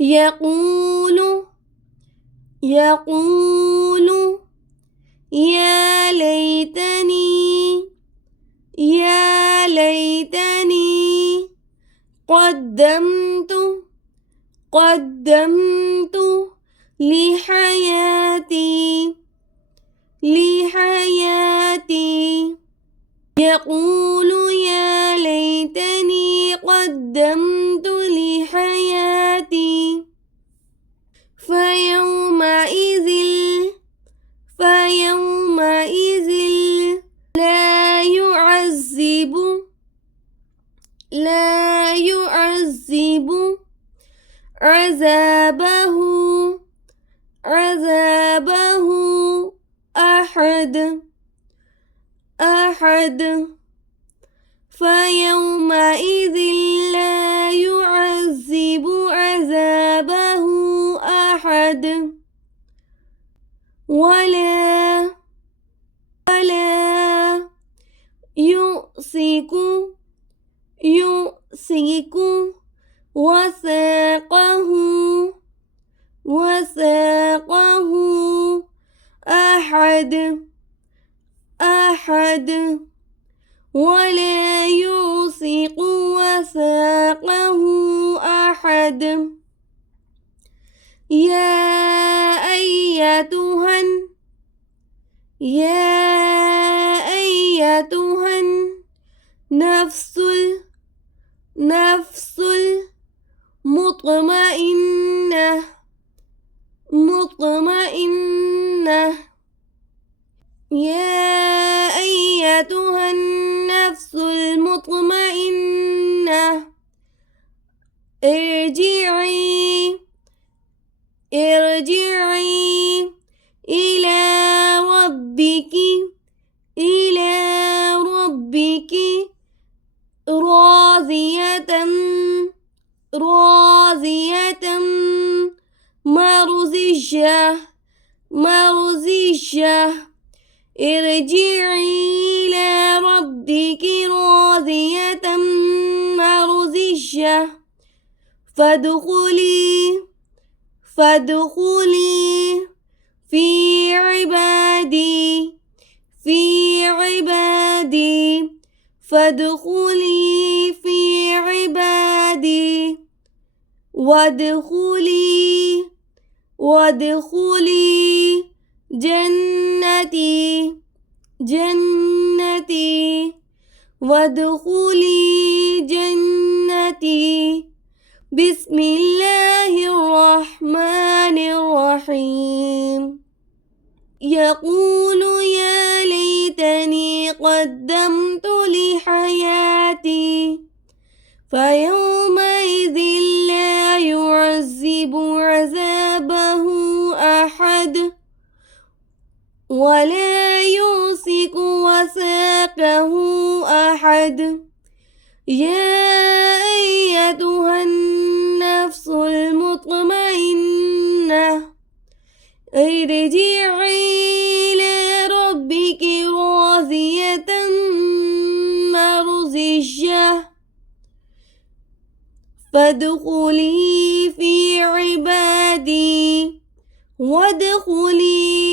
يقول يقول يا ليتني قدمت لحياتي يقول يا ليتني قدمت لحياتي فيومئذ لا يعذب عذابه أحد فيومئذ لا يعذب عذابه أحد ولا يؤثق وثاقه أحد ولا يوثق وثاقه أحد يا أيتها النفس المطمئنة يا أيتها النفس المطمئنة ارجعي إلى ربك راضية مرضية ارجعي إلى ربك راضية مرضية فادخلي في عبادي فادخلي في عبادي وادخلي جنتي وادخلي جنتي بسم الله الرحمن الرحيم يقول يا ليتني قدمت لحياتي فيومئذ لا يعذب عذابه أحد ولا يوثق وثاقه أحد يا أيتها النفس المطمئنة ارجعي إلى ربك راضية مرضية فادخلي في عبادي وادخلي